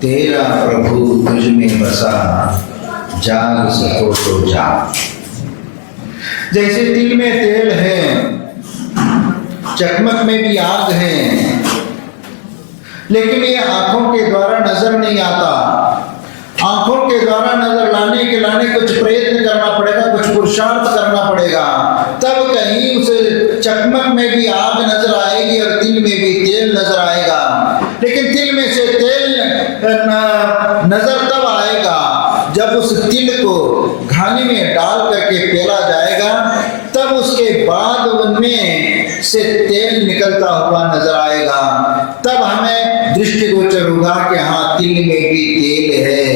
तेरा प्रभु तुझ में बसा, जाग सको तो जाग। जैसे तिल में तेल है, चकमक में भी आग है, लेकिन ये आंखों के द्वारा नजर नहीं आता। आंखों के द्वारा नजर लाने के लाने कुछ प्रयत्न करना पड़ेगा, कुछ पुरुषार्थ करना पड़ेगा, तब कहीं उस चकमक में भी आग नजर आएगी और तिल में भी तेल नजर आएगा। लेकिन तिल में से तेल नजर तब आएगा जब उस तिल को घानी में डाल करके पेला जाएगा, तब उसके बाद उनमें से तेल निकलता हुआ नजर आएगा। तब हमें दृष्टिगोचर होगा कि हाँ, तिल में भी तेल है।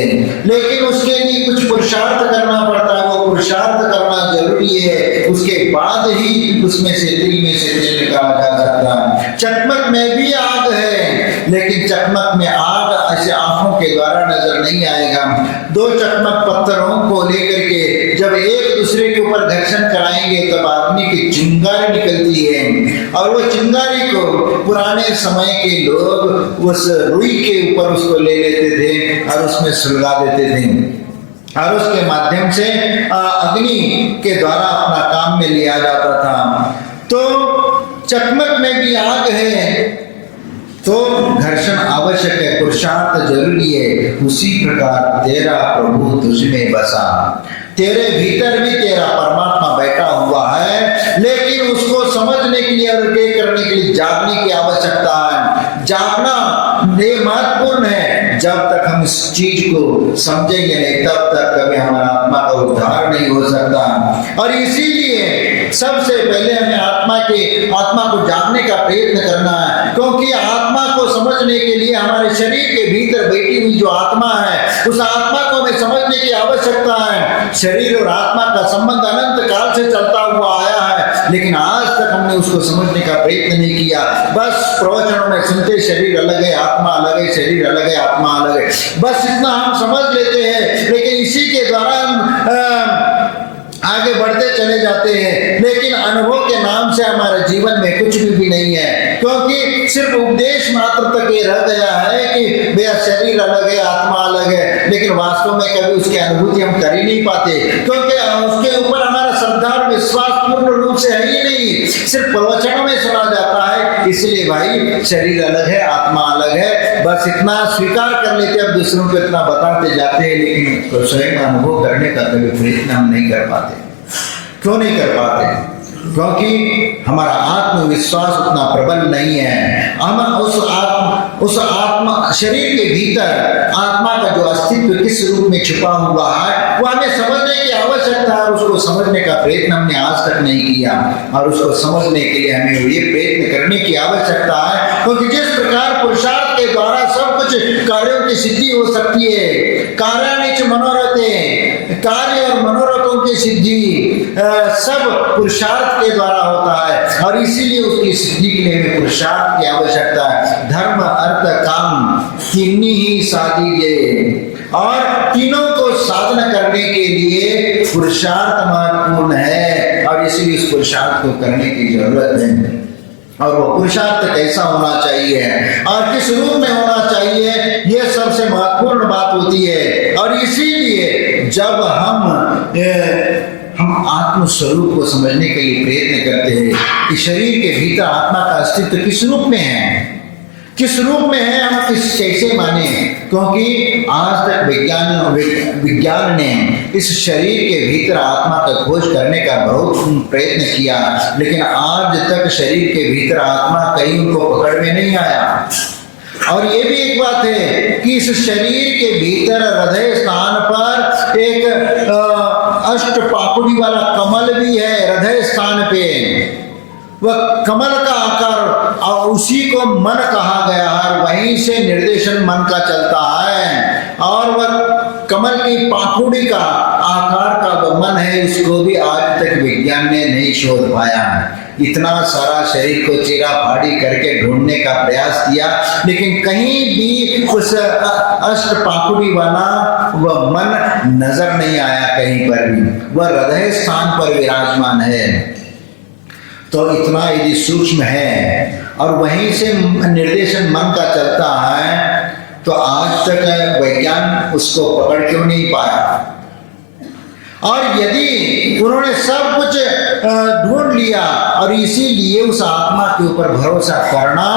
लेकिन उसके लिए कुछ पुरुषार्थ करना पड़ता है, वो पुरुषार्थ करना जरूरी है, उसके बाद ही उसमें से तिल में से तेल निकाला जा सकता है। चकमक में भी आग है, लेकिन चकमक में आग ऐसे आंखों के द्वारा नजर नहीं आएगा। दो चकमक पत्थरों को लेकर के जब एक दूसरे के ऊपर घर्षण कराएंगे तब आदमी की चिंगारी निकलती है, और वो चिंगारी को पुराने समय के लोग उस रुई के ऊपर उसको ले लेते थे और उसमें सुलगा देते थे, और उसके माध्यम से अग्नि के द्वारा अपना काम में लिया जाता था। तो चकमक में भी आग है, तो घर्षण आवश्यक है, पुरुषार्थ जरूरी है। उसी प्रकार तेरा प्रभु तुझ में बसा, तेरे भीतर भी तेरा परमात्मा बैठा हुआ है, लेकिन उसको समझने के लिए और करने के लिए जागने की आवश्यकता है। जागना ये महत्वपूर्ण है। जब तक हम इस चीज को समझेंगे नहीं, तब तक कभी हमारा आत्मा का उद्धार नहीं हो सकता। और इसीलिए सबसे पहले हमें आत्मा को जानने का प्रयत्न करना है, क्योंकि आत्मा को समझने के लिए हमारे शरीर के भीतर बैठी हुई जो आत्मा है, उस आत्मा को हमें समझने की आवश्यकता है। शरीर और आत्मा का संबंध अनंत काल से चलता हुआ आया है, लेकिन आज तक हमने उसको समझने का प्रयत्न नहीं किया। बस प्रवचनों में सुनते शरीर अलग है, आत्मा अलग है, शरीर अलग है, आत्मा अलग है, बस इतना हम समझ लेते हैं। लेकिन इसी के द्वारा हम आगे बढ़ते चले जाते हैं, लेकिन अनुभव के नाम से हमारे जीवन में कुछ भी नहीं है, क्योंकि सिर्फ उपदेश मात्र तक ये रह गया है कि भैया शरीर अलग है, आत्मा अलग है, लेकिन वास्तव में कभी उसकी अनुभूति हम कर ही नहीं पाते, क्योंकि उसके ऊपर हमारा श्रद्धा और विश्वास पूर्ण रूप से है ही नहीं, सिर्फ प्रवचनों में सुना जाता है। इसलिए भाई, शरीर अलग है, आत्मा अलग है, बस इतना स्वीकार कर लेते, अब दूसरों को इतना बताते जाते हैं, लेकिन तो स्वयं अनुभव करने का कभी प्रयत्न हम नहीं कर पाते। क्यों नहीं कर पाते? क्योंकि हमारा आत्मविश्वास उतना प्रबल नहीं है। हम उस आत्मा शरीर के भीतर आत्मा का जो अस्तित्व किस रूप में छुपा हुआ है, वो हमें समझने की आवश्यकता है। उसको समझने का प्रयत्न हमने आज तक नहीं किया, और उसको समझने के लिए हमें ये प्रयत्न करने की आवश्यकता है, क्योंकि जिस प्रकार पुरुषार्थ के द्वारा सब कुछ कार्यों की सिद्धि हो सकती है, कार्यानिच मनोरथे, कार्य और मनोरथों की सिद्धि सब पुरुषार्थ के द्वारा होता है, और इसीलिए उसकी सिद्धि के लिए हमें पुरुषार्थ की आवश्यकता है। धर्म अर्थ काम तीनों ही साधिए, और तीनों को साधना करने के लिए पुरुषार्थ महत्वपूर्ण है, और इसीलिए उस पुरुषार्थ को करने की जरूरत है। और वो पुरुषार्थ कैसा होना चाहिए और किस रूप में होना चाहिए, ये सबसे महत्वपूर्ण बात होती है। और इसीलिए जब हम आत्म स्वरूप को समझने के लिए प्रयत्न करते हैं कि शरीर के भीतर आत्मा का अस्तित्व किस रूप में है, किस रूप में है, हम कैसे माने, क्योंकि आज तक विज्ञान ने इस शरीर के भीतर आत्मा का खोज करने का बहुत प्रयत्न किया, लेकिन आज तक शरीर के भीतर आत्मा कहीं उनको पकड़ में नहीं आया। और ये भी एक बात है कि इस शरीर के भीतर हृदय स्थान पर एक अष्ट पाखुड़ी वाला कमल भी है। हृदय स्थान पे वह कमल का आकार, और उसी को मन कहा गया है, वहीं से निर्देशन मन का चलता है। और वह कमल की पाखुड़ी का आकार का जो मन है, उसको भी आज तक विज्ञान ने नहीं शोध पाया। इतना सारा शरीर को चीरा फाड़ी करके ढूंढने का प्रयास किया, लेकिन कहीं भी उस अष्ट पाखुड़ी वाला वह मन नजर नहीं आया कहीं पर भी। वह हृदय स्थान पर विराजमान है। तो इतना यदि सूक्ष्म है और वहीं से निर्देशन मन का चलता है, तो आज तक विज्ञान उसको पकड़ क्यों नहीं पाया? और यदि उन्होंने सब कुछ ढूंढ लिया और इसीलिए उस आत्मा के ऊपर भरोसा करना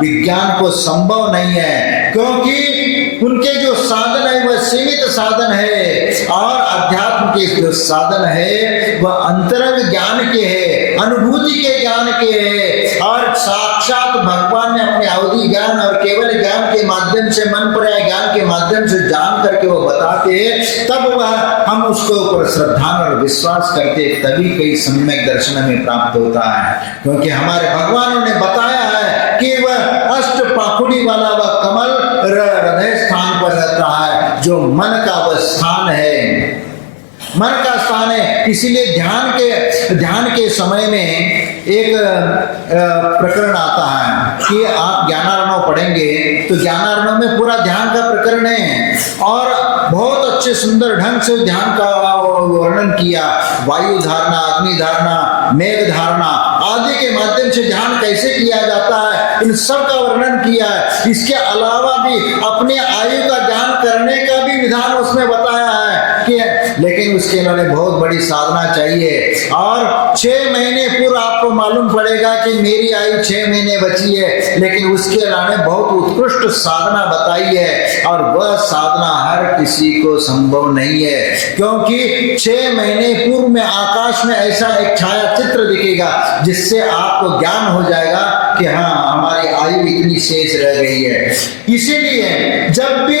विज्ञान को संभव नहीं है, क्योंकि उनके जो साधन है वह सीमित साधन है और अध्यात्म के जो साधन है वह अंतरंग ज्ञान के है, अनुभूति के ज्ञान के है। और साक्षात भगवान ने अपने अवधि ज्ञान और केवल ज्ञान के माध्यम से, मन पर्याय ज्ञान के माध्यम से जान करके वो बताते हैं, तब वह हम उसके ऊपर श्रद्धा और विश्वास करते, तभी कई सम्यक दर्शन में प्राप्त होता है। क्योंकि हमारे भगवानों ने बताया है कि वह अष्ट पाखुड़ी वाला वह कमल हृदय स्थान पर रहता है, जो मन का वह स्थान है, मन का स्थान है। इसीलिए ध्यान के समय में एक प्रकरण आता है कि आप ज्ञानार्णव पढ़ेंगे तो ज्ञानार्णव में पूरा ध्यान का प्रकरण है और बहुत अच्छे सुंदर ढंग से ध्यान का वर्णन किया। वायु धारणा, अग्नि धारणा, मेघ धारणा आदि के माध्यम से ध्यान कैसे किया जाता है, इन सब का वर्णन किया है। इसके अलावा भी अपने आयु का ज्ञान करने का भी विधान उसमें बताया है कि लेकिन उसके लिए बहुत बड़ी साधना चाहिए। और 6 महीने पूर्व आपको मालूम पड़ेगा कि मेरी आयु 6 महीने बची है, लेकिन उसके लिए बहुत उत्कृष्ट साधना बताई है और वह साधना हर किसी को संभव नहीं है, क्योंकि 6 महीने पूर्व में आकाश में ऐसा एक छाया चित्र दिखेगा जिससे आपको ज्ञान हो जाएगा कि हाँ, हमारी आयु इतनी शेष रह गई है। इसीलिए जब भी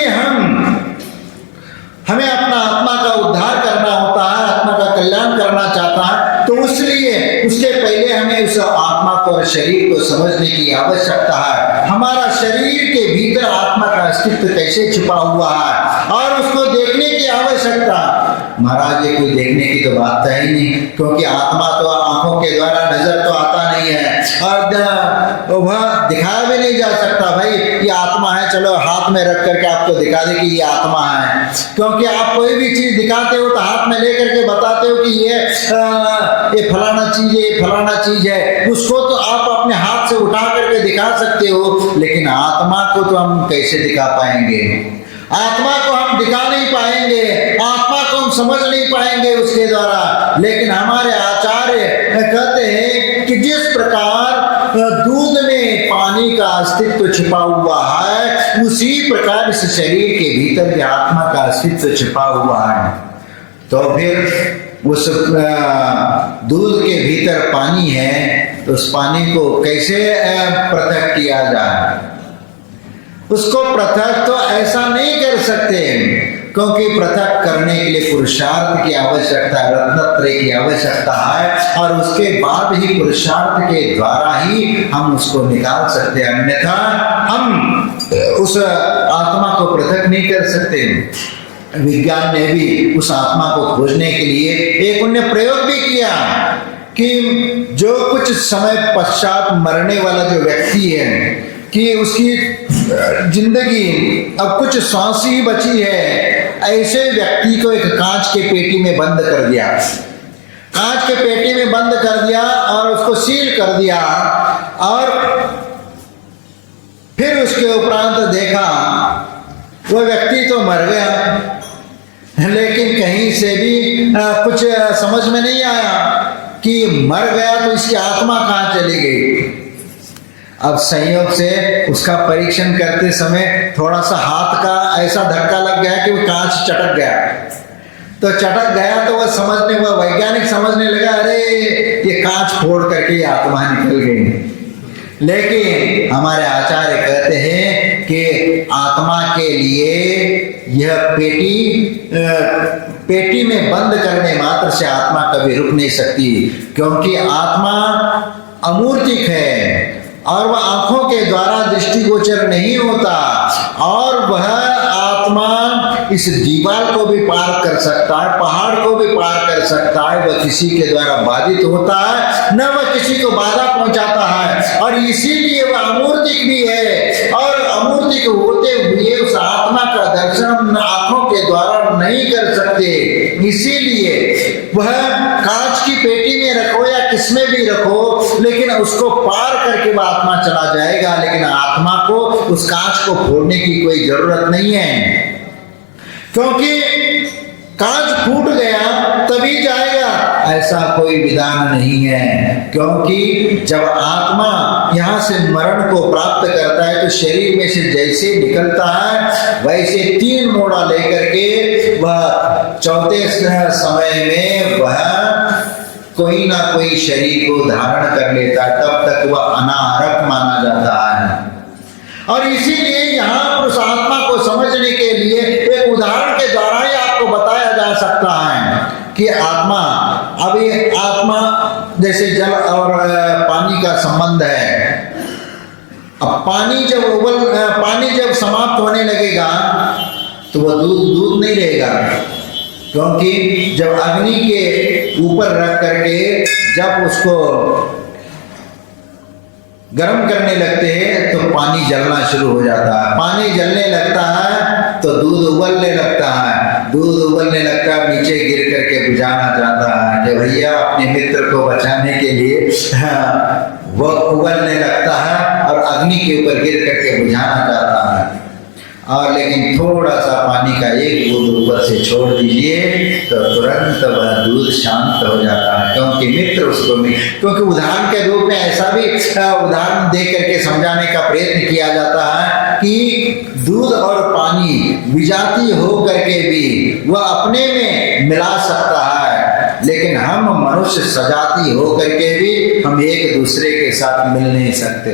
हमें अपना आत्मा का उद्धार करना होता है, आत्मा का कल्याण करना चाहता है, तो उसलिए उसके पहले हमें उस आत्मा को और शरीर को समझने की आवश्यकता है। हमारा शरीर के भीतर आत्मा का अस्तित्व कैसे छिपा हुआ है और उसको देखने की आवश्यकता। महाराज ये कोई देखने की तो बात है ही नहीं, क्योंकि आत्मा तो आंखों के द्वारा नजर तो आता नहीं है और वह दिखाया भी नहीं जा सकता। भाई ये आत्मा है, चलो हाथ में रख करके आपको दिखा दे कि ये आत्मा है, क्योंकि आप कोई भी चीज दिखाते हो तो हाथ में लेकर के बताते हो कि ये फलाना चीज है, फलाना चीज है। उसको तो आप अपने हाथ से उठा करके दिखा सकते हो, लेकिन आत्मा को तो हम कैसे दिखा पाएंगे? आत्मा को हम दिखा नहीं पाएंगे, आत्मा को हम समझ नहीं पाएंगे उसके द्वारा। लेकिन हमारे आचार्य कहते हैं कि जिस प्रकार दूध में पानी का अस्तित्व छिपा हुआ है, उसी प्रकार इस शरीर के भीतर भी आत्मा का अस्तित्व छिपा हुआ है। तो फिर उस दूध के भीतर पानी है, तो उस पानी को कैसे पृथक किया जाए? उसको पृथक तो ऐसा नहीं कर सकते, क्योंकि पृथक करने के लिए पुरुषार्थ की आवश्यकता है, रत्नत्रय की आवश्यकता है, और उसके बाद ही पुरुषार्थ के द्वारा ही हम उसको निकाल सकते हैं। अन्यथा हम उस आत्मा को पृथक नहीं कर सकते। विज्ञान ने भी उस आत्मा को खोजने के लिए एक उन्हें प्रयोग भी किया कि जो कुछ समय पश्चात मरने वाला जो व्यक्ति है कि उसकी जिंदगी अब कुछ सांस ही बची है, ऐसे व्यक्ति को एक कांच के पेटी में बंद कर दिया, कांच के पेटी में बंद कर दिया और उसको सील कर दिया। और फिर उसके उपरांत देखा वो व्यक्ति तो मर गया, लेकिन कहीं से भी कुछ समझ में नहीं आया कि मर गया तो इसकी आत्मा कहाँ चली गई। अब संयोग से उसका परीक्षण करते समय थोड़ा सा हाथ का ऐसा धक्का लग गया कि वो कांच चटक गया। तो चटक गया तो वह वैज्ञानिक समझने लगा, अरे ये कांच फोड़ करके ये आत्मा निकल गई। लेकिन हमारे आचार्य कहते हैं कि आत्मा के लिए यह पेटी में बंद करने मात्र से आत्मा कभी रुक नहीं सकती, क्योंकि आत्मा अमूर्तिक है और वह आंखों के द्वारा दृष्टिगोचर नहीं होता, और वह आत्मा इस दीवार को भी पार कर सकता है, पहाड़ को भी पार कर सकता है। वह किसी के द्वारा बाधित होता है, न वह किसी को बाधा पहुंचाता है, और इसीलिए वह अमूर्तिक भी है। और अमूर्तिक होते हुए उस आत्मा का दर्शन हम आंखों के द्वारा नहीं कर सकते। इसीलिए वह कांच की पेटी में रखो या किसमें भी रखो, लेकिन उसको पार करके वह आत्मा चला जाएगा, लेकिन आत्मा को उस कांच को फोड़ने की कोई जरूरत नहीं है, क्योंकि कांच फूट गया तभी जाएगा, ऐसा कोई विधान नहीं है। क्योंकि जब आत्मा यहां से मरण को प्राप्त करता है तो शरीर में से जैसे निकलता है वैसे 3 मोड़ा लेकर के वह चौथे समय में वह कोई ना कोई शरीर को धारण कर लेता है, तब तक वह अनाहरक माना जाता है। और इसीलिए यहाँ पर उस आत्मा को समझने के लिए एक उदाहरण के द्वारा ही आपको बताया जा सकता है कि आत्मा, अभी आत्मा जैसे जल और पानी का संबंध है। अब पानी जब समाप्त होने लगेगा तो वह दूध नहीं रहेगा, क्योंकि जब अग्नि के ऊपर रख करके जब उसको गर्म करने लगते हैं तो पानी जलना शुरू हो जाता है। पानी जलने लगता है तो दूध उबलने लगता है, दूध उबलने लगता है, नीचे गिर करके बुझाना चाहता है कि भैया अपने मित्र को बचाने के लिए वह उबलने लगता है और अग्नि के ऊपर गिर करके बुझाना चाहता है। और लेकिन थोड़ा सा पानी का एक बूंद ऊपर से छोड़ दीजिए तो तुरंत वह दूध शांत हो जाता है, क्योंकि मित्र उसको नहीं। क्योंकि उदाहरण के रूप में ऐसा भी उदाहरण दे करके समझाने का प्रयत्न किया जाता है कि दूध और पानी विजाती हो करके भी वह अपने में मिला सकता है, लेकिन हम मनुष्य सजाती हो करके भी हम एक दूसरे के साथ मिल नहीं सकते।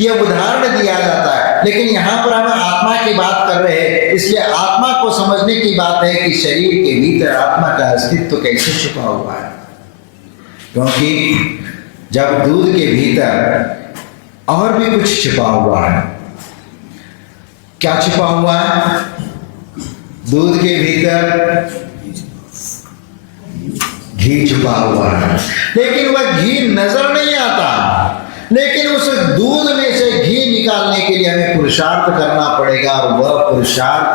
यह उदाहरण दिया जाता है, लेकिन यहाँ पर हम आत्मा की बात कर रहे हैं, इसलिए आत्मा को समझने की बात है कि शरीर के भीतर आत्मा का अस्तित्व कैसे छुपा हुआ है। क्योंकि जब दूध के भीतर और भी कुछ छिपा हुआ है। क्या छिपा हुआ है? दूध के भीतर घी छुपा हुआ है, लेकिन वह घी नजर नहीं आता। लेकिन उस दूध में से घी निकालने के लिए हमें पुरुषार्थ करना पड़ेगा, और वह पुरुषार्थ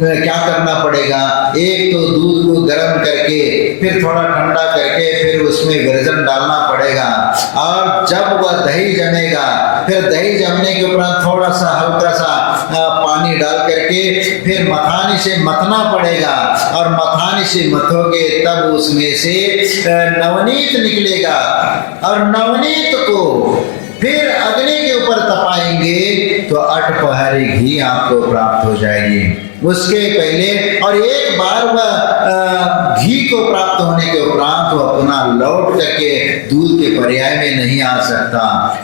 क्या करना पड़ेगा? एक तो दूध को गर्म करके फिर थोड़ा ठंडा करके फिर उसमें विरजन डालना पड़ेगा, और जब वह दही जमेगा फिर दही जमने के उपरांत थोड़ा सा हल्का सा पानी डाल करके फिर मथानी से मथना पड़ेगा, और मथानी से मथोगे तब उसमें से नवनीत निकलेगा, और नवनीत को फिर अग्नि के ऊपर तपाएंगे तो अठपहरी घी आपको प्राप्त हो जाएगी। उसके पहले और एक बार वह घी को प्राप्त होने के उपरांत वह पुनः लौट करके दूध के पर्याय में नहीं आ सकता।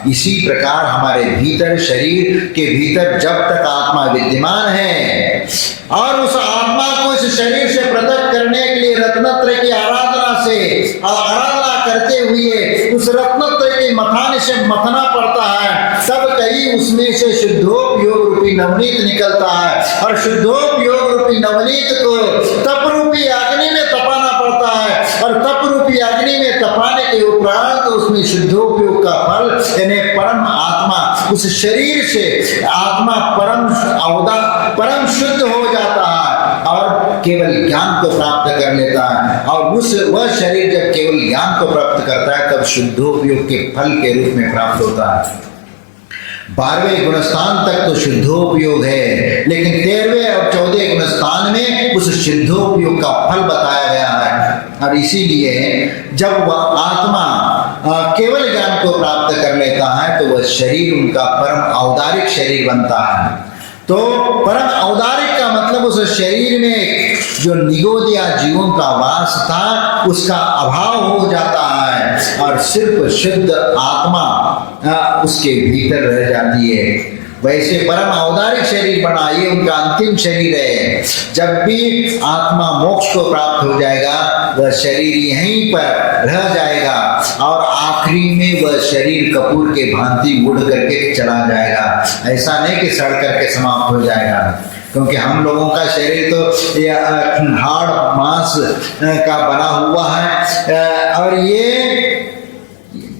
इसी प्रकार हमारे भीतर, शरीर के भीतर जब तक आत्मा विद्यमान है और उस आत्मा को इस शरीर से पृथक करने के लिए रत्नत्रय की आराधना से आराधना करते हुए उस रत्नत्रय की मथाने से मथना पड़ता है, तब कहीं उसमें से शुद्धोपयोग रूपी नवनीत निकलता है, और शुद्धोपयोग रूपी नवनीत को तप रूपी अग्नि में तपाना पड़ता है, और तप रूपी अग्नि में तपाने के उपरांत उसमें शुद्धोपयोग का फल यानी परम आत्मा, उस शरीर से आत्मा परम शुद्ध हो जाता है और केवल ज्ञान को प्राप्त कर लेता है। और वह शरीर जब केवल ज्ञान को प्राप्त करता है तब शुद्धोपयोग के फल के रूप में प्राप्त होता है। 12वें गुणस्थान तक तो शुद्धोपयोग है, लेकिन 13वें और 14वें गुणस्थान में उस शुद्धोपयोग का फल बताया गया है। और इसीलिए जब वह आत्मा केवल ज्ञान को प्राप्त कर लेता है तो वह शरीर उनका परम औदारिक शरीर बनता है। तो परम औदारिक का मतलब उस शरीर में जो निगोदिया जीवों का वास था उसका अभाव हो जाता है, और सिर्फ शुद्ध आत्मा उसके भीतर रह जाती है। वैसे परम औदारिक शरीर बना, ये उनका अंतिम शरीर है। जब भी आत्मा मोक्ष को प्राप्त हो जाएगा वह शरीर यहीं पर रह जाएगा, और आखिरी में वह शरीर कपूर के भांति उड़ करके चला जाएगा। ऐसा नहीं कि सड़ करके समाप्त हो जाएगा, क्योंकि हम लोगों का शरीर तो हाड़ मांस का बना हुआ है, और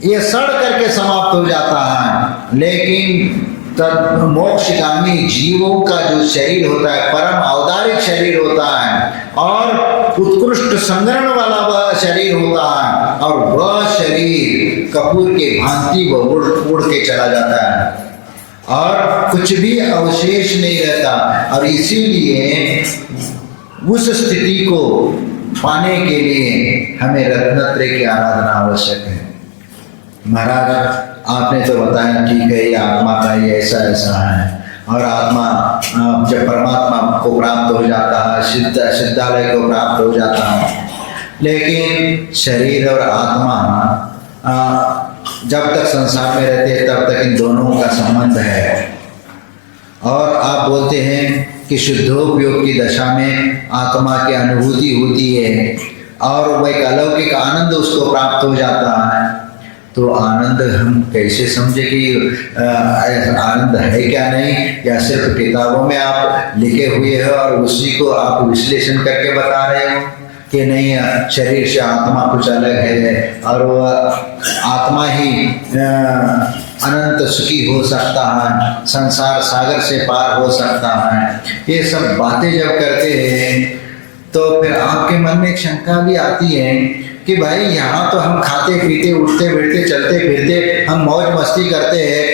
ये सड़ करके समाप्त हो जाता है। लेकिन तब मोक्षगामी जीवों का जो शरीर होता है परम औदारिक शरीर होता है और उत्कृष्ट संग्रहण वाला वह शरीर होता है, और वह शरीर कपूर के भांति वो उड़ के चला जाता है और कुछ भी अवशेष नहीं रहता। और इसीलिए उस स्थिति को पाने के लिए हमें रत्नत्रय की आराधना आवश्यक है। महाराज आपने तो बताया ठीक है, ये आत्मा का ये ऐसा ऐसा है, और आत्मा जब परमात्मा को प्राप्त हो जाता है, सिद्धालय को प्राप्त हो जाता है, लेकिन शरीर और आत्मा जब तक संसार में रहते हैं तब तक इन दोनों का संबंध है। और आप बोलते हैं कि शुद्धोपयोग की दशा में आत्मा की अनुभूति होती है और वह एक अलौकिक आनंद उसको प्राप्त हो जाता है। तो आनंद हम कैसे समझे कि आनंद है क्या नहीं, या सिर्फ किताबों में आप लिखे हुए हो और उसी को आप विश्लेषण करके बता रहे हो कि नहीं शरीर से आत्मा कुछ अलग है और वह आत्मा ही अनंत सुखी हो सकता है, संसार सागर से पार हो सकता है। ये सब बातें जब करते हैं तो फिर आपके मन में एक शंका भी आती है कि भाई यहाँ तो हम खाते पीते उठते बैठते चलते फिरते हम मौज मस्ती करते हैं।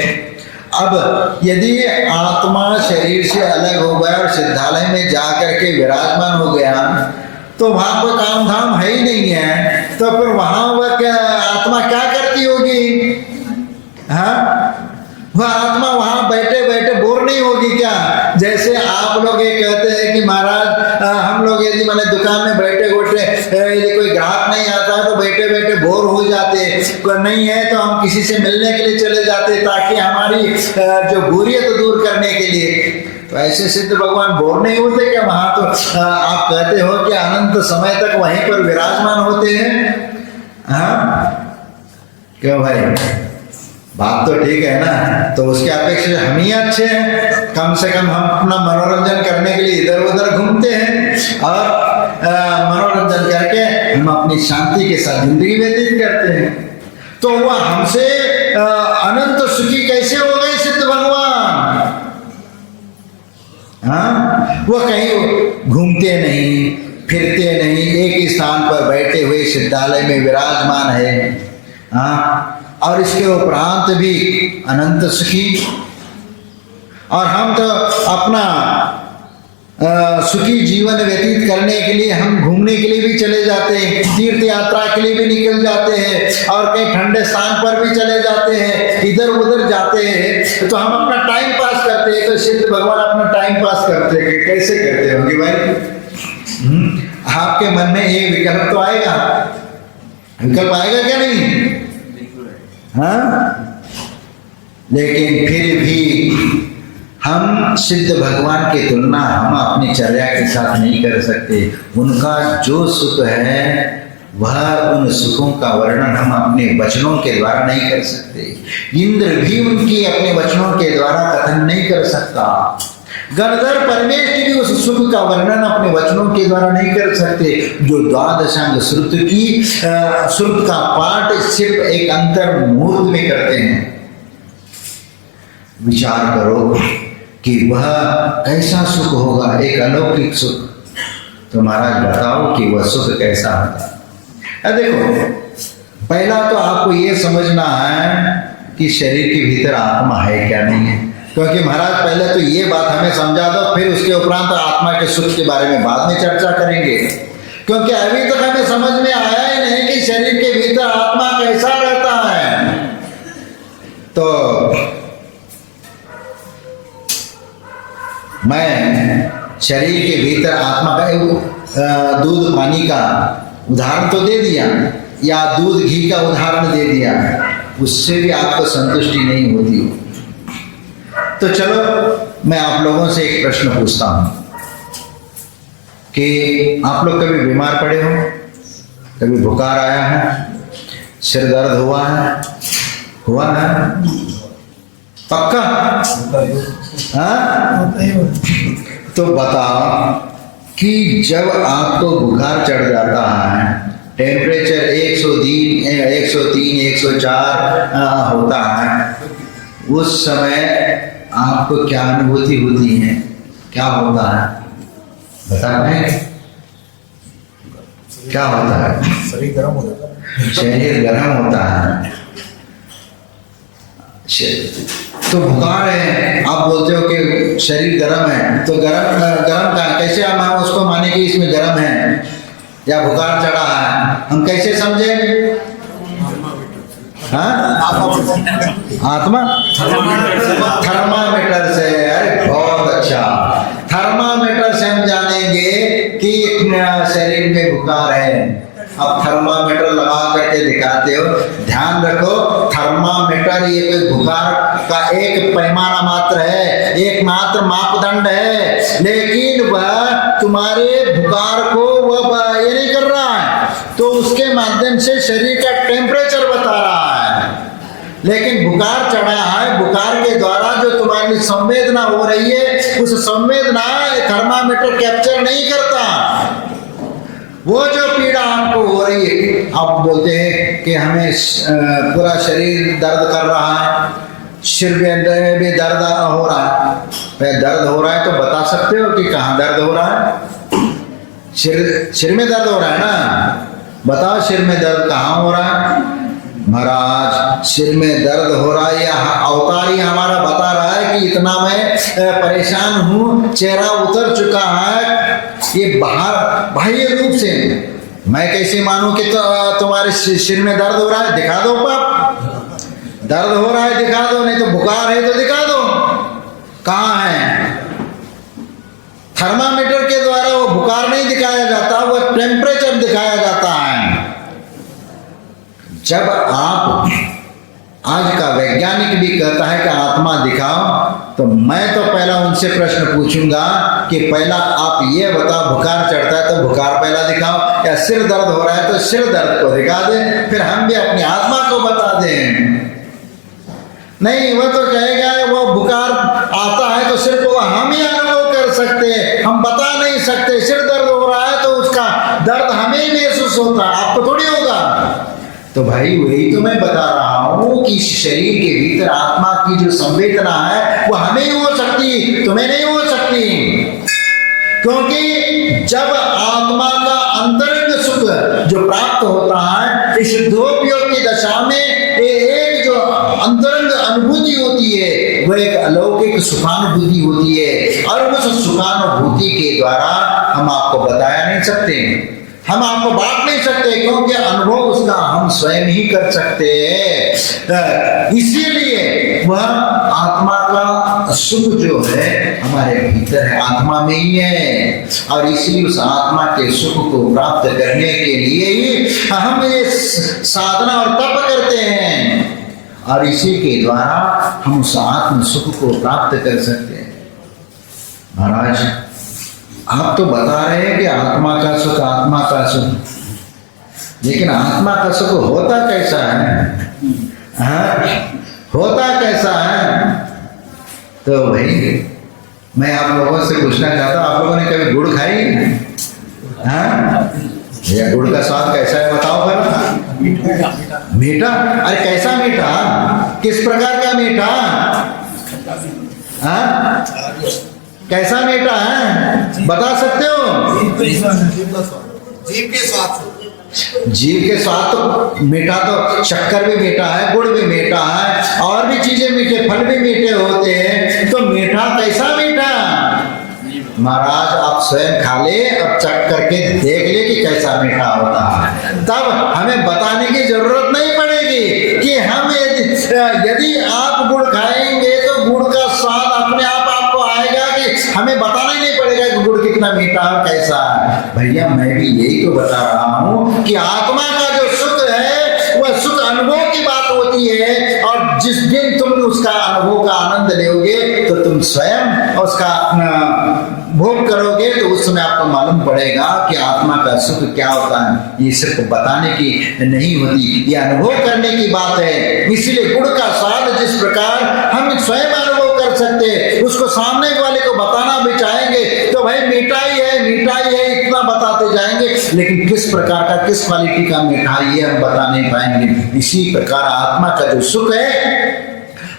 अब यदि आत्मा शरीर से अलग हो गया और सिद्धालय में जा करके विराजमान हो गया तो वहां कोई काम धाम है ही नहीं है, तो फिर वहां वह क्या आत्मा क्या करती होगी? हाँ, वह आत्मा वहां बैठे बैठे बोर नहीं होगी क्या? जैसे आप लोग ये कहते हैं कि महाराज हम लोग यदि मैंने दुकान में बैठे बैठे यदि कोई ग्राहक नहीं आता है तो बैठे बैठे बोर हो जाते, नहीं है तो हम किसी से मिलने के लिए चले जाते ताकि हमारी जो बोरियत दूर करने के लिए। तो ऐसे सिद्ध भगवान बोर नहीं होते क्या? वहां तो आप कहते हो कि अनंत समय तक वहीं पर विराजमान होते हैं। हाँ क्यों भाई, बात तो ठीक है ना? तो उसके अपेक्षा हम ही अच्छे हैं, कम से कम हम अपना मनोरंजन करने के लिए इधर उधर घूमते हैं और मनोरंजन करके हम अपनी शांति के साथ जिंदगी व्यतीत करते हैं। तो वह हमसे अनंत सुखी कैसे हो गए सिद्ध भगवान? हाँ, वो कहीं घूमते नहीं फिरते नहीं, एक ही स्थान पर बैठे हुए सिद्धालय में विराजमान है। हाँ, और इसके उपरांत भी अनंत सुखी। और हम तो अपना सुखी जीवन व्यतीत करने के लिए हम घूमने के लिए भी चले जाते हैं, तीर्थ यात्रा के लिए भी निकल जाते हैं और कहीं ठंडे स्थान पर भी चले जाते हैं, इधर उधर जाते हैं। तो हम अपना टाइम पास करते हैं। तो सिद्ध भगवान अपना टाइम पास करते हैं, कैसे करते होंगे भाई? आपके मन में ये विकल्प तो आएगा, विकल्प आएगा क्या नहीं? हाँ, लेकिन फिर भी हम सिद्ध भगवान की तुलना हम अपनी चर्या के साथ नहीं कर सकते। उनका जो सुख है वह उन सुखों का वर्णन हम अपने वचनों के द्वारा नहीं कर सकते। इंद्र भी उनकी अपने वचनों के द्वारा कथन नहीं कर सकता। गणधर परमेश भी उस सुख का वर्णन अपने वचनों के द्वारा नहीं कर सकते। जो द्वादशांग श्रुत की श्रुत का पाठ सिर्फ एक अंतर मुहूर्त में करते हैं। विचार करो कि वह कैसा सुख होगा, एक अलौकिक सुख। तो महाराज बताओ कि वह सुख कैसा होता है। देखो, पहला तो आपको यह समझना है कि शरीर के भीतर आत्मा है क्या नहीं है, क्योंकि महाराज पहले तो ये बात हमें समझा दो, फिर उसके उपरांत आत्मा के सुख के बारे में बाद में चर्चा करेंगे। क्योंकि अभी तक हमें समझ में आया ही नहीं कि शरीर के भीतर आत्मा कैसा रहता है। तो मैं शरीर के भीतर आत्मा का दूध पानी का उदाहरण तो दे दिया, या दूध घी का उदाहरण दे दिया, उससे भी आपको संतुष्टि नहीं होती। तो चलो मैं आप लोगों से एक प्रश्न पूछता हूं कि आप लोग कभी बीमार पड़े हो, कभी बुखार आया है, सिर दर्द हुआ है पक्का? हाँ, तो बताओ कि जब आपको बुखार चढ़ जाता है, टेम्परेचर 103, 104 होता है, उस समय आपको क्या अनुभूति होती है, क्या होता है, बता पाएंगे? क्या होता है? शरीर गर्म हो जाता है। शरीर गर्म होता है। तो बुखार है, आप बोलते हो कि शरीर गर्म है, तो गर्म का कैसे हम उसको माने कि इसमें गर्म है या बुखार चढ़ा है, हम कैसे समझे? हाँ, आत्मा थर्मामीटर से। अरे बहुत अच्छा, थर्मामीटर से हम जानेंगे कि शरीर में बुखार है। अब थर्मामीटर लगा करके दिखाते हो, ध्यान रखो, थर्मामीटर ये कोई बुखार का एक पैमाना मात्र है, एक मात्र मापदंड है, लेकिन वह तुम्हारे बुखार को वह ये नहीं कर रहा है, तो उसके माध्यम से शरीर का टेम्परेचर बता रहा है। लेकिन बुखार चढ़ा है, बुखार के द्वारा जो तुम्हारी संवेदना हो रही है, उस संवेदना थर्मामीटर कैप्चर नहीं करता। वो जो पीड़ा आपको हो रही है, आप बोलते हैं कि हमें पूरा शरीर दर्द कर रहा है, सिर में भी दर्द हो रहा है। दर्द हो रहा है तो बता सकते हो कि कहाँ दर्द हो रहा है? सिर में दर्द हो रहा है ना, बताओ सिर में दर्द कहाँ हो रहा है? महाराज, सिर में दर्द हो रहा है, या अवतार ही हमारा बता रहा है कि इतना मैं परेशान हूँ, चेहरा उतर चुका है, ये बाह्य रूप से। मैं कैसे मानूं कि तुम्हारे सिर में दर्द हो रहा है? दिखा दो पाप, दर्द हो रहा है दिखा दो, नहीं तो बुखार है तो दिखा दो। कहाँ है? थर्मामीटर के द्वारा वो बुखार नहीं दिखाया जाता, वो टेम्परेचर दिखाया जाता है। जब आप, आज का वैज्ञानिक भी कहता है कि आत्मा दिखाओ, तो मैं तो पहला उनसे प्रश्न पूछूंगा कि पहला आप ये बताओ, बुखार चढ़ता है तो बुखार पहला दिखाओ, या सिर दर्द हो रहा है तो सिर दर्द को दिखा दे, फिर हम भी अपनी आत्मा को बता दें। नहीं, वो तो कहेगा वो बुखार आता है तो सिर को हम ही अनुभव कर सकते हैं, हम बता नहीं सकते। सिर दर्द हो रहा है तो उसका दर्द हमें ही महसूस होता है, आपको थोड़ी होगा। तो भाई वही तो मैं बता रहा हूं कि शरीर के भीतर आत्मा की जो संवेदना है वो हमें ही हो सकती, तुम्हें नहीं हो सकती। क्योंकि जब आत्मा का अंतरंग सुख जो प्राप्त होता है, इस शुद्धोपयोग की दशा में एक जो अंतरंग अनुभूति होती है, वह एक अलौकिक सुखानुभूति होती है। और उस सुखानुभूति के द्वारा हम आपको बताया नहीं सकते, हम आपको बांट नहीं सकते, क्योंकि अनुभव उसका हम स्वयं ही कर सकते हैं। इसीलिए वह आत्मा का सुख जो है हमारे भीतर है, आत्मा में ही है। और इसलिए उस आत्मा के सुख को प्राप्त करने के लिए ही हम ये साधना और तप करते हैं, और इसी के द्वारा हम उस आत्म सुख को प्राप्त कर सकते हैं। महाराज, आप तो बता रहे हैं कि आत्मा का सुख, आत्मा का सुख, लेकिन आत्मा का सुख होता कैसा है? हाँ, होता कैसा है? तो भाई मैं आप लोगों से पूछना चाहता हूँ, आप लोगों ने कभी गुड़ खाई? हाँ, या गुड़ का स्वाद कैसा है बताओ फिर। मीठा? अरे कैसा मीठा? किस प्रकार का मीठा? हाँ, कैसा मीठा है बता सकते हो? जीभ के स्वाद। जीभ के स्वाद तो मीठा, तो शक्कर भी मीठा है, गुड़ भी मीठा है, और भी चीजें मीठे, फल भी मीठे होते हैं। तो मीठा कैसा मीठा? महाराज आप स्वयं खा ले और चख करके देख ले कि कैसा मीठा होता है, तब हमें बताने की जरूरत नहीं पड़ेगी कि हम यदि आप गुड़ खाएंगे तो गुड़ का स्वाद अपने आप आपको आएगा, कि हमें बताना ही नहीं पड़ेगा कि गुड़ कितना मीठा और कैसा है। भैया मैं भी यही तो बता रहा हूं कि आत्मा का जो सुख है वह सुख अनुभव की बात होती है, और जिस दिन तुम उसका अनुभव का आनंद लोगे तो तुम स्वयं उसका भोग करोगे, तो उस समय आपको मालूम पड़ेगा कि आत्मा का सुख क्या होता है। ये सिर्फ बताने की नहीं होती, ये अनुभव करने की बात है। इसीलिए गुड़ का स्वाद जिस प्रकार हम स्वयं अनुभव कर सकते हैं, उसको सामने वाले को बताना भी चाहेंगे तो भाई मीठा ही है, मीठा ही है, इतना बताते जाएंगे, लेकिन किस प्रकार का, किस क्वालिटी का मीठा ये हम बता नहीं पाएंगे। इसी प्रकार आत्मा का जो सुख है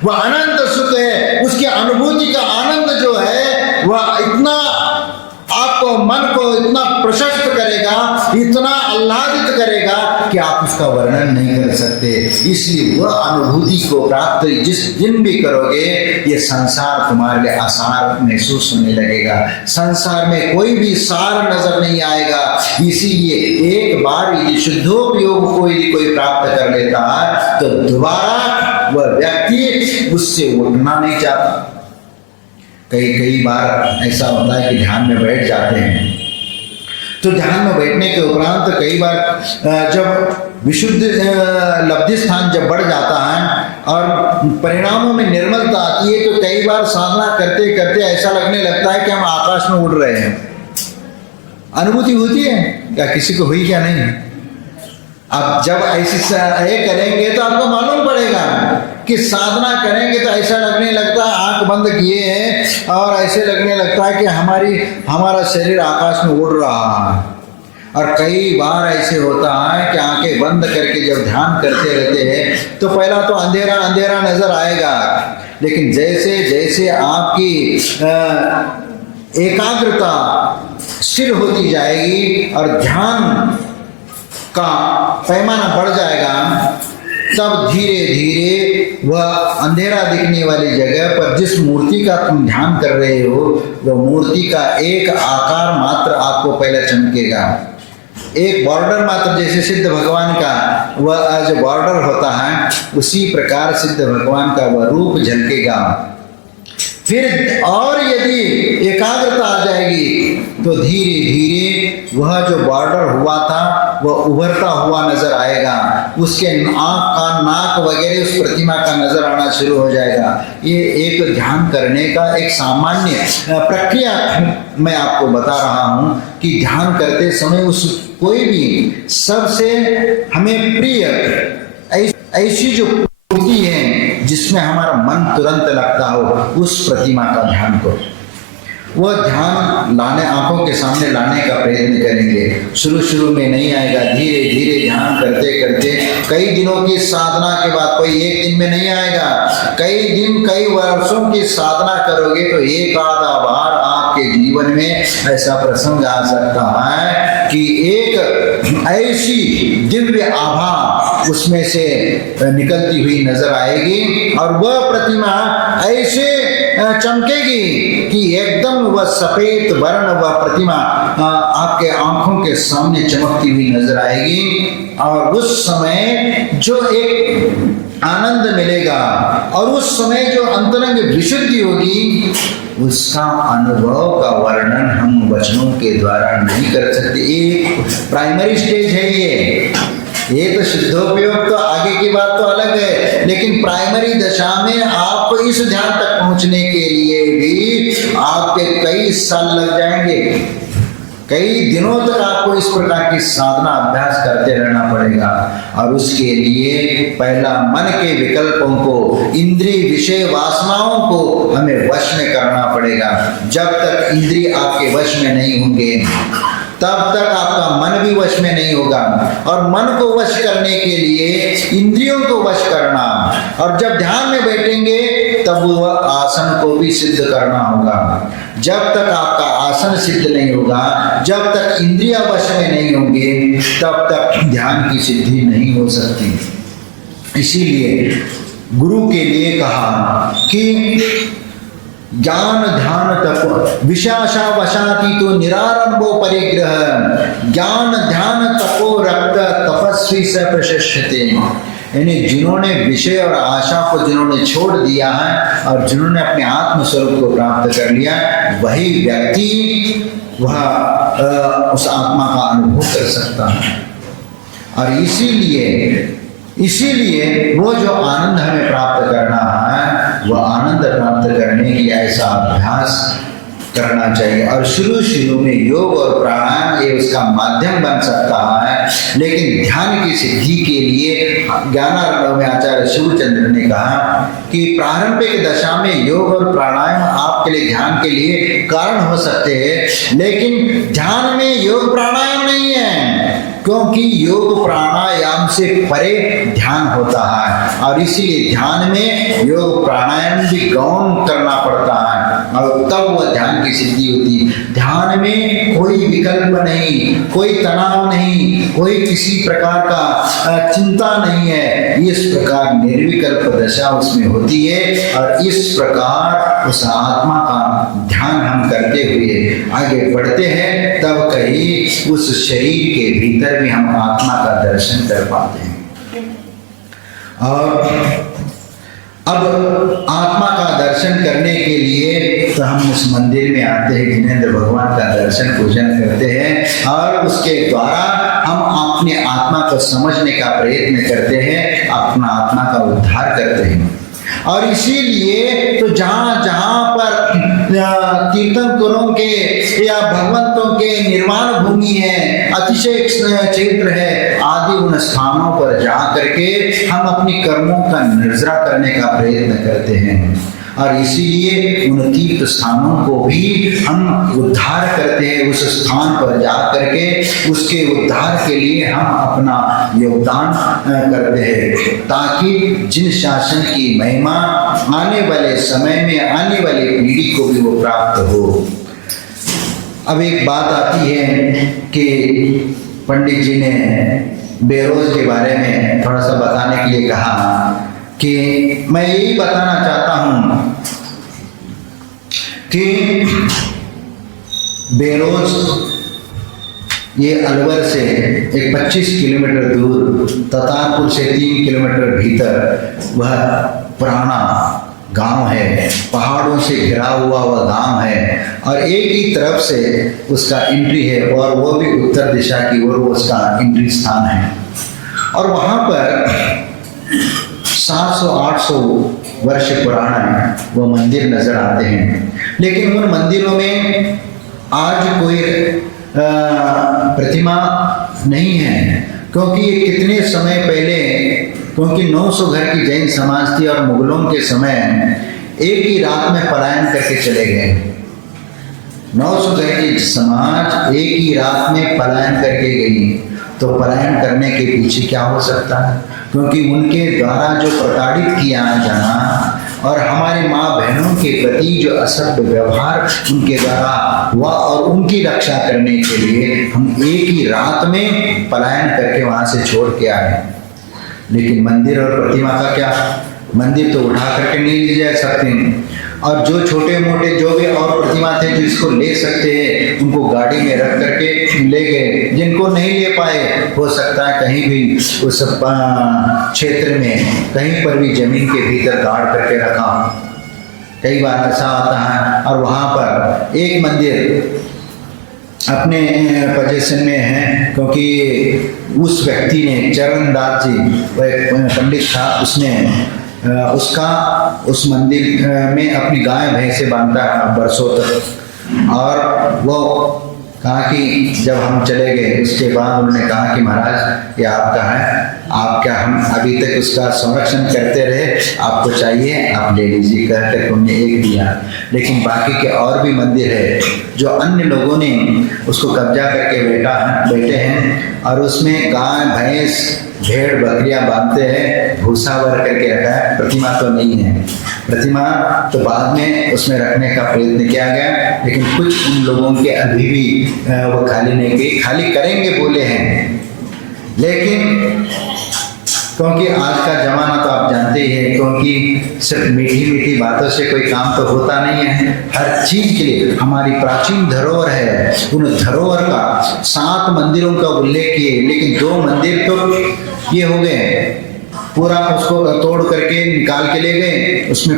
वह अनंत सुख है, उसकी अनुभूति का आनंद जो है वह इतना आपको मन को इतना प्रशस्त करेगा, इतना आह्लादित करेगा कि आप उसका वर्णन नहीं कर सकते। इसलिए वह अनुभूति को प्राप्त जिस दिन भी करोगे, ये संसार तुम्हारे लिए आसार महसूस होने लगेगा। संसार में कोई भी सार नजर नहीं आएगा। इसीलिए एक बार यदि शुद्धोपयोग को यदि कोई प्राप्त कर लेता है तो दोबारा वह व्यक्ति उससे उठना नहीं चाहता। कई बार ऐसा होता है कि ध्यान में बैठ जाते हैं, तो ध्यान में बैठने के उपरांत कई बार जब विशुद्ध लब्धि स्थान जब बढ़ जाता है और परिणामों में निर्मलता आती है, तो कई बार साधना करते करते ऐसा लगने लगता है कि हम आकाश में उड़ रहे हैं। अनुभूति होती है क्या? किसी को हुई क्या? नहीं। अब जब ऐसी करेंगे तो आपको मालूम पड़ेगा कि साधना करेंगे तो ऐसा लगने लगता है, आंख बंद किए हैं और ऐसे लगने लगता है कि हमारा शरीर आकाश में उड़ रहा है। और कई बार ऐसे होता है कि आंखें बंद करके जब ध्यान करते रहते हैं तो पहला तो अंधेरा अंधेरा नजर आएगा, लेकिन जैसे जैसे आपकी एकाग्रता स्थिर होती जाएगी और ध्यान का पैमाना बढ़ जाएगा, तब धीरे धीरे वह अंधेरा दिखने वाली जगह पर जिस मूर्ति का तुम ध्यान कर रहे हो, वह मूर्ति का एक आकार मात्र आपको पहले चमकेगा। एक बॉर्डर मात्र, जैसे सिद्ध भगवान का वह जो बॉर्डर होता है, उसी प्रकार सिद्ध भगवान का वह रूप झलकेगा। फिर और यदि एकाग्रता आ जाएगी तो धीरे धीरे वह जो बॉर्डर हुआ था वह उभरता हुआ नजर आएगा। उसके आँख कान नाक वगैरह उस प्रतिमा का नजर आना शुरू हो जाएगा। ये एक ध्यान करने का एक सामान्य प्रक्रिया मैं आपको बता रहा हूँ कि ध्यान करते समय उस कोई भी सबसे हमें प्रिय ऐसी जो मूर्ति है जिसमें हमारा मन तुरंत लगता हो, उस प्रतिमा का ध्यान करो। वह ध्यान लाने, आंखों के सामने लाने का प्रयत्न करेंगे। शुरू में नहीं आएगा, धीरे धीरे ध्यान करते करते कई दिनों की साधना के बाद, कोई एक दिन में नहीं आएगा, कई दिन कई वर्षों की साधना करोगे तो एक आधा बार आपके जीवन में ऐसा प्रसंग आ सकता है कि एक ऐसी दिव्य आभा उसमें से निकलती हुई नजर आएगी और वह प्रतिमा ऐसे चमकेगी कि एकदम वह सफेद वर्ण वह प्रतिमा आपके आंखों के सामने चमकती हुई नजर आएगी। और उस समय जो एक आनंद मिलेगा और उस समय जो अंतरंग विशुद्धि होगी, उसका अनुभव का वर्णन हम वचनों के द्वारा नहीं कर सकते। एक प्राइमरी स्टेज है ये तो शुद्धोपयोग तो आगे की बात तो अलग है, लेकिन प्राइमरी दशा में आपको इस ध्यान तक पहुंचने के लिए भी आपके कई साल लग जाएंगे। कई दिनों तक आपको इस प्रकार की साधना अभ्यास करते रहना पड़ेगा और उसके लिए पहला मन के विकल्पों को, इंद्रिय विषय वासनाओं को हमें वश में करना पड़ेगा। जब तक इंद्रिय आपके वश में नहीं होंगे तब तक आपका मन भी वश में नहीं होगा। और मन को वश करने के लिए इंद्रियों को वश करना, और जब ध्यान में बैठेंगे तब वह आसन को भी सिद्ध करना होगा। जब तक आपका आसन सिद्ध नहीं होगा, जब तक इंद्रिया वश में नहीं होंगे, तब तक ध्यान की सिद्धि नहीं हो सकती। इसीलिए गुरु के लिए कहा कि ज्ञान ध्यान तप विशाशा वशाती तो निरारंभो परिग्रह, ज्ञान ध्यान तपो रक्त तपस्वी से प्रशस्यते। यानी जिन्होंने विषय और आशा को जिन्होंने छोड़ दिया है और जिन्होंने अपने आत्म स्वरूप को प्राप्त कर लिया, वही व्यक्ति वह उस आत्मा का अनुभव कर सकता है। और इसीलिए वो जो आनंद हमें प्राप्त करना है, वह आनंद प्राप्त करने की ऐसा अभ्यास करना चाहिए। और शुरू में योग और प्राणायाम ये उसका माध्यम बन सकता है, लेकिन ध्यान की सिद्धि के लिए ज्ञानारंभ में आचार्य शिवचंद्र ने कहा कि प्रारंभिक दशा में योग और प्राणायाम आपके लिए ध्यान के लिए कारण हो सकते हैं, लेकिन ध्यान में योग प्राणायाम नहीं है। क्योंकि योग प्राणायाम से परे ध्यान होता है और इसीलिए ध्यान में योग प्राणायाम भी गौण करना पड़ता है और तब वह ध्यान की सिद्धि होती है। ध्यान में कोई विकल्प नहीं, कोई तनाव नहीं, कोई किसी प्रकार का चिंता नहीं है। इस प्रकार निर्विकल्प दशा उसमें होती है और इस प्रकार उस आत्मा का ध्यान हम करते हुए आगे बढ़ते हैं, तब कहीं उस शरीर के भीतर भी हम आत्मा का दर्शन कर पाते हैं। और अब आत्मा का दर्शन करने के लिए तो हम उस मंदिर में आते हैं, जिनेंद्र भगवान का दर्शन पूजन करते हैं और उसके द्वारा हम अपने आत्मा को समझने का प्रयत्न करते हैं, अपना आत्मा का उद्धार करते हैं। और इसीलिए तो जहाँ जहाँ पर तीर्थंकरों के या भगवंतों के निर्माण भूमि है, अतिशय क्षेत्र है आदि, उन स्थानों पर जा करके हम अपनी कर्मों का निर्जरा करने का प्रयत्न करते हैं और इसीलिए उन तीर्थ स्थानों को भी हम उद्धार करते हैं। उस स्थान पर जा करके उसके उद्धार के लिए हम अपना योगदान करते हैं, ताकि जिन शासन की महिमा आने वाले समय में आने वाली पीढ़ी को भी वो प्राप्त हो। अब एक बात आती है कि पंडित जी ने बेरोज के बारे में थोड़ा सा बताने के लिए कहा कि मैं यही बताना चाहता हूं कि बेरोज ये अलवर से एक 25 किलोमीटर दूर, ततारपुर से 3 किलोमीटर भीतर वह पुराना गांव है, पहाड़ों से घिरा हुआ वह गांव है और एक ही तरफ से उसका एंट्री है और वो भी उत्तर दिशा की ओर वो उसका एंट्री स्थान है। और वहाँ पर 700-800 वर्ष पुराना वो मंदिर नजर आते हैं, लेकिन उन मंदिरों में आज कोई प्रतिमा नहीं है, क्योंकि ये कितने समय पहले, क्योंकि 900 घर की जैन समाज थी और मुगलों के समय एक ही रात में पलायन करके चले गए। 900 घर की समाज एक ही रात में पलायन करके गई, तो पलायन करने के पीछे क्या हो सकता है? क्योंकि उनके द्वारा जो प्रताड़ित किया जाना और हमारी माँ बहनों के प्रति जो असभ्य व्यवहार उनके द्वारा हुआ और उनकी रक्षा करने के लिए हम एक ही रात में पलायन करके वहाँ से छोड़ के आए। लेकिन मंदिर और प्रतिमा का क्या? मंदिर तो उठा करके नहीं ले जा सकते और जो छोटे मोटे जो भी और प्रतिमा थे जो इसको ले सकते हैं उनको गाड़ी में रख करके ले गए। जिनको नहीं ले पाए, हो सकता है कहीं भी उस क्षेत्र में कहीं पर भी जमीन के भीतर गाड़ करके रखा। कई बार ऐसा आता है। और वहाँ पर एक मंदिर अपने पोजीशन में है, क्योंकि उस व्यक्ति ने, चरणदास जी वो एक पंडित था, उसने उस मंदिर में अपनी गाय भैंसे बांधता है बरसों तक। और वो कहा कि जब हम चले गए उसके बाद उन्होंने कहा कि महाराज ये आपका है, आप क्या, हम अभी तक उसका संरक्षण करते रहे, आपको चाहिए आप ले लीजिए कह कर उन्होंने एक दिया। लेकिन बाकी के और भी मंदिर है जो अन्य लोगों ने उसको कब्जा करके बैठे हैं और उसमें गाय भैंस भेड़ बकरियां बांधते हैं, भूसा भर करके रखा है। प्रतिमा तो नहीं है, प्रतिमा तो बाद में उसमें रखने का प्रयत्न किया गया, लेकिन कुछ उन लोगों के अभी भी वो खाली नहीं की, खाली करेंगे बोले हैं। लेकिन क्योंकि आज का जमाना तो आप जानते ही हैं, क्योंकि सिर्फ मीठी मीठी बातों से कोई काम तो होता नहीं है। हर चीज के लिए हमारी प्राचीन धरोहर है, उन धरोहर का 7 मंदिरों का उल्लेख किए, लेकिन 2 मंदिर तो ये हो गए, पूरा उसको तोड़ करके निकाल के ले गए, उसमें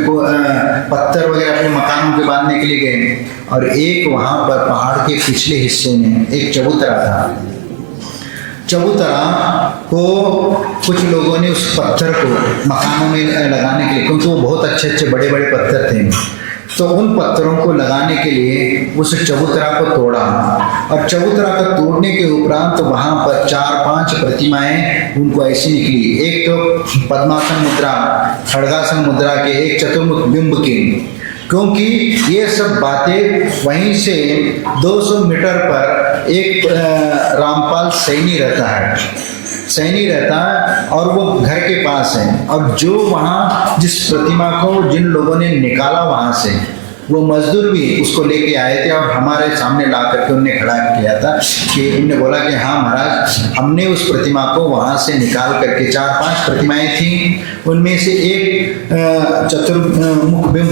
पत्थर वगैरह अपने मकानों के बांधने के लिए गए। और एक वहाँ पर पहाड़ के पिछले हिस्से में एक चबूतरा था। चबूतरा को कुछ लोगों ने उस पत्थर को मकानों में लगाने के लिए, क्योंकि वो बहुत अच्छे अच्छे बड़े बड़े पत्थर थे, तो उन पत्थरों को लगाने के लिए उस चबूतरा को तोड़ा। और चबूतरा को तोड़ने के उपरांत तो वहाँ पर 4-5 प्रतिमाएं उनको ऐसी निकली। एक तो पद्मासन मुद्रा, खड़गासन मुद्रा के, एक चतुर्मुख बिंब की, क्योंकि ये सब बातें वहीं से 200 मीटर पर एक रामपाल सैनी रहता है, सैनी रहता है और वो घर के पास है। और जो वहाँ जिस प्रतिमा को जिन लोगों ने निकाला वहाँ से, वो मजदूर भी उसको लेके आए थे और हमारे सामने ला करके उनने खड़ा किया था कि उनने बोला कि हाँ महाराज, हमने उस प्रतिमा को वहाँ से निकाल करके 4-5 प्रतिमाएं थी, उनमें से एक चतुर्मुख बिंब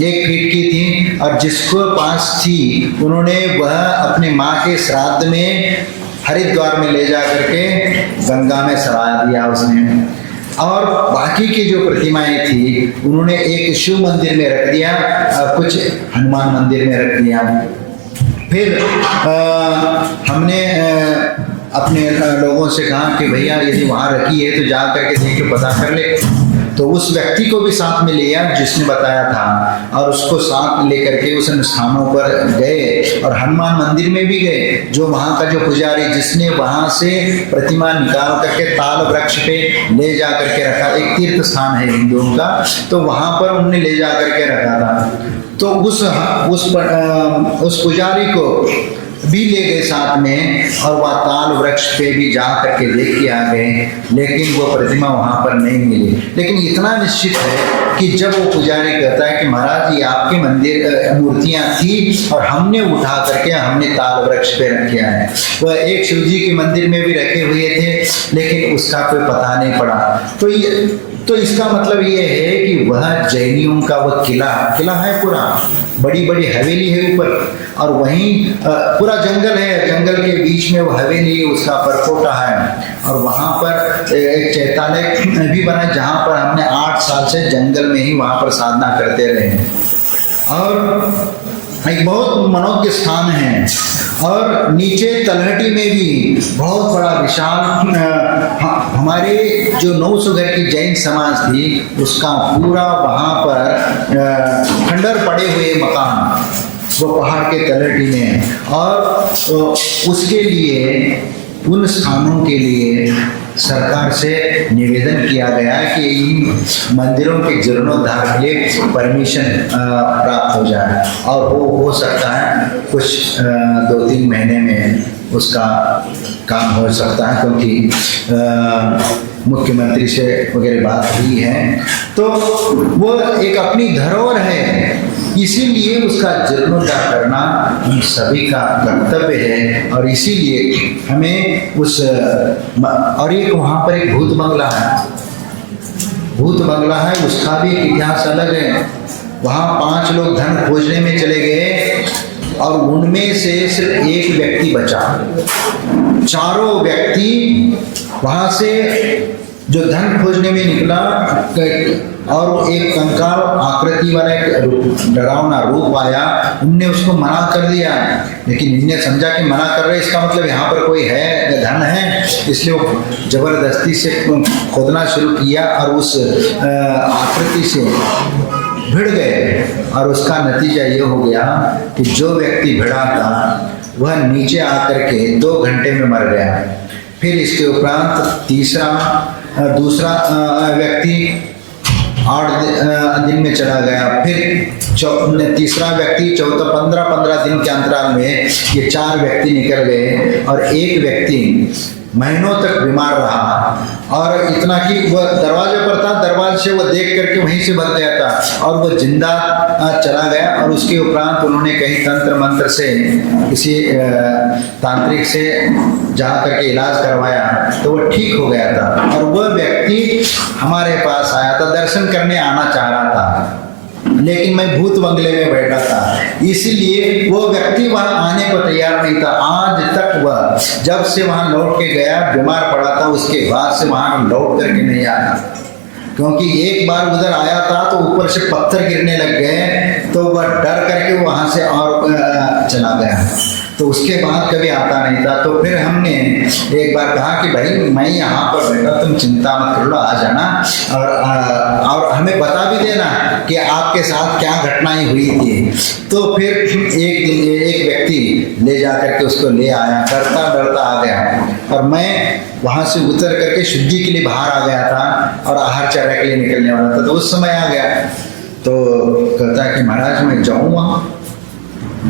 1 फीट की थी और जिसको पास थी उन्होंने वह अपने माँ के श्राद्ध में हरिद्वार में ले जा करके गंगा में सरा दिया उसने। और बाकी की जो प्रतिमाएं थी उन्होंने एक शिव मंदिर में रख दिया और कुछ हनुमान मंदिर में रख दिया। फिर हमने अपने लोगों से कहा कि भैया यदि वहाँ रखी है तो जा करके देख के पता कर ले। तो उस व्यक्ति को भी साथ में लिया जिसने बताया था और उसको साथ लेकर के उस स्थानों पर गए और हनुमान मंदिर में भी गए। जो वहाँ का जो पुजारी जिसने वहाँ से प्रतिमा निकाल करके ताल वृक्ष पे ले जा करके रखा, एक तीर्थ स्थान है हिंदुओं का, तो वहाँ पर उनने ले जा करके रखा था। तो उस पुजारी को भी ले गए साथ में और वह ताल वृक्ष पे भी जा करके देख के आ गए, लेकिन वो प्रतिमा वहाँ पर नहीं मिली। लेकिन इतना निश्चित है कि जब वो पुजारी कहता है कि महाराज ये आपके मंदिर मूर्तियाँ थी और हमने उठा करके हमने ताल वृक्ष पे रखे हैं, वह एक शिव जी के मंदिर में भी रखे हुए थे लेकिन उसका कोई पता नहीं पड़ा। तो इसका मतलब ये है कि वह जैनियों का वह किला है, पूरा बड़ी बड़ी हवेली है ऊपर, और वहीं पूरा जंगल है, जंगल के बीच में वो हवेली उसका परकोटा है। और वहाँ पर एक चैतालय भी बना जहाँ पर हमने 8 साल से जंगल में ही वहाँ पर साधना करते रहे। और एक बहुत मनोज्ञ स्थान है। और नीचे तलहटी में भी बहुत बड़ा विशाल हमारे जो 900 घर की जैन समाज थी उसका पूरा वहाँ पर खंडर पड़े हुए मकान वो पहाड़ के तलहटी में। और उसके लिए उन स्थानों के लिए सरकार से निवेदन किया गया है कि इन मंदिरों के जीर्णोद्धार के लिए परमिशन प्राप्त हो जाए, और वो हो सकता है कुछ 2-3 महीने में उसका काम हो सकता है, क्योंकि मुख्यमंत्री से वगैरह बात हुई है। तो वो एक अपनी धरोहर है, इसीलिए उसका जीर्णोद्धार करना हम सभी का कर्तव्य है। और इसीलिए हमें और एक वहाँ पर एक भूत बंगला है, उसका भी एक इतिहास अलग है। वहाँ 5 लोग धन खोजने में चले गए और उनमें से सिर्फ एक व्यक्ति बचा। चारों व्यक्ति वहाँ से जो धन खोजने में निकला और एक कंकाल आकृति वाला एक डरावना रूप आया, उनने उसको मना कर दिया। लेकिन इनने समझा कि मना कर रहे इसका मतलब यहाँ पर कोई है, धन है, इसलिए वो जबरदस्ती से खोदना शुरू किया और उस आकृति से भिड़ गए। और उसका नतीजा ये हो गया कि जो व्यक्ति भिड़ा था वह नीचे आकर के 2 घंटे में मर गया। फिर इसके उपरांत दूसरा व्यक्ति 8 दिन में चला गया। फिर तीसरा व्यक्ति 15 दिन के अंतराल में ये 4 व्यक्ति निकल गए और एक व्यक्ति महीनों तक बीमार रहा। और इतना कि वह दरवाजे पर था, दरवाजे से वह देख करके वहीं से भग गया था और वह जिंदा चला गया। और उसके उपरांत उन्होंने कहीं तंत्र मंत्र से किसी तांत्रिक से जा करके इलाज करवाया तो वह ठीक हो गया था। और वह व्यक्ति हमारे पास आया था, दर्शन करने आना चाह रहा था, लेकिन मैं भूत बंगले में बैठा था, इसीलिए वो व्यक्ति वहां आने को तैयार नहीं था। आज तक वह जब से वहां लौट के गया, बीमार पड़ा था, उसके बाद से वहां लौट करके नहीं आया। क्योंकि एक बार उधर आया था तो ऊपर से पत्थर गिरने लग गए तो वह डर करके वहां से और चला गया। तो उसके बाद कभी आता नहीं था। तो फिर हमने एक बार कहा कि भाई मैं यहाँ पर बैठा, तुम चिंता मत करो, आ जाना और हमें बता भी देना कि आपके साथ क्या घटनाएं हुई थी। तो फिर एक व्यक्ति ले जा करके उसको ले आया, डरता डरता आ गया। और मैं वहाँ से उतर करके शुद्धि के लिए बाहर आ गया था और आहार चारा के लिए निकलने वाला था, तो उस समय आ गया। तो कहता है कि महाराज मैं जाऊँ वहाँ,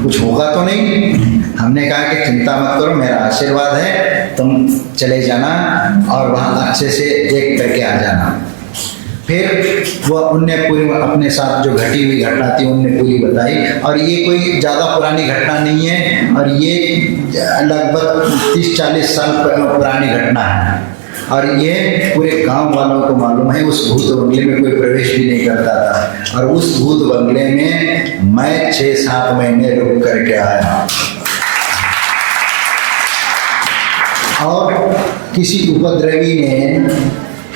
कुछ होगा तो नहीं। हमने कहा कि चिंता मत करो, मेरा आशीर्वाद है, तुम चले जाना और वहाँ अच्छे से देख करके आ जाना। फिर वो उनने पूरी अपने साथ जो घटी हुई घटना थी उनने पूरी बताई। और ये कोई ज़्यादा पुरानी घटना नहीं है, और ये लगभग 30-40 साल पुरानी घटना है। और ये पूरे गांव वालों को मालूम है। उस भूत बंगले में कोई प्रवेश भी नहीं करता था, और उस भूत बंगले में मैं 6-7 महीने रुक करके आया। और किसी उपद्रवी ने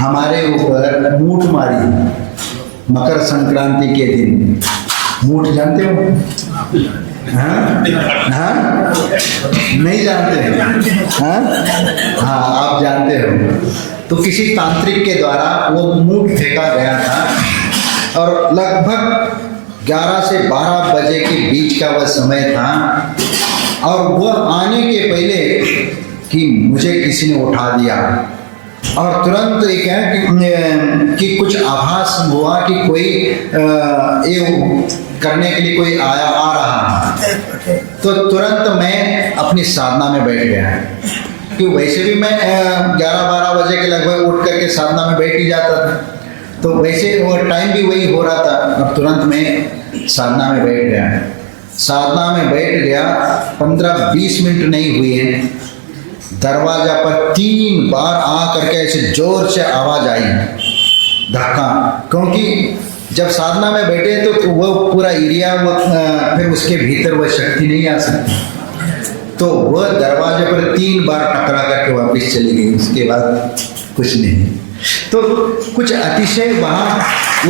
हमारे ऊपर मूठ मारी मकर संक्रांति के दिन। मूठ जानते हो? हाँ हाँ, नहीं जानते? हाँ हाँ, आप जानते हो। तो किसी तांत्रिक के द्वारा वो मूठ फेंका गया था, और लगभग 11 से 12 बजे के बीच का वह समय था। और वह आने के पहले कि मुझे किसी ने उठा दिया, और तुरंत एक है कि कुछ आभास हुआ कि कोई ये करने के लिए कोई आ रहा है। तो तुरंत मैं अपनी साधना में बैठ गया, कि वैसे भी मैं 11-12 बजे के लगभग उठ करके साधना में बैठ ही जाता था, तो वैसे वो टाइम भी वही हो रहा था। और तुरंत मैं साधना में बैठ गया। साधना में बैठ गया, 15-20 मिनट नहीं हुए, दरवाजा पर 3 बार आ करके ऐसे जोर से आवाज आई, धक्का। क्योंकि जब साधना में बैठे तो वो पूरा एरिया, वो फिर उसके भीतर वह शक्ति नहीं आ सकती, तो वह दरवाजे पर 3 बार टकरा करके वापस चली गई। उसके बाद कुछ नहीं। तो कुछ अतिशय वहाँ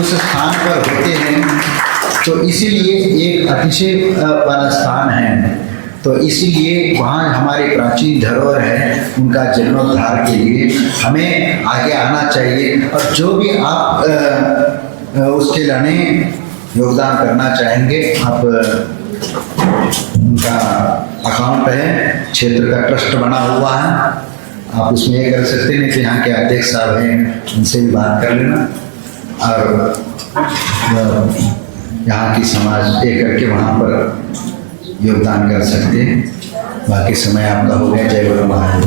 उस स्थान पर होते हैं, तो इसीलिए एक अतिशय वाला स्थान है। तो इसीलिए वहाँ हमारे प्राचीन धरोहर है, उनका जीर्णोद्धार के लिए हमें आगे आना चाहिए। और जो भी आप उसके लिए योगदान करना चाहेंगे, आप उनका अकाउंट है, क्षेत्र का ट्रस्ट बना हुआ है, आप उसमें ये कर सकते हैं। तो यहाँ के अध्यक्ष साहब हैं, उनसे भी बात कर लेना, और यहाँ की समाज एक करके वहाँ पर योगदान कर सकते हैं। बाकी समय आपका हो गया। जय गुरु महाराज।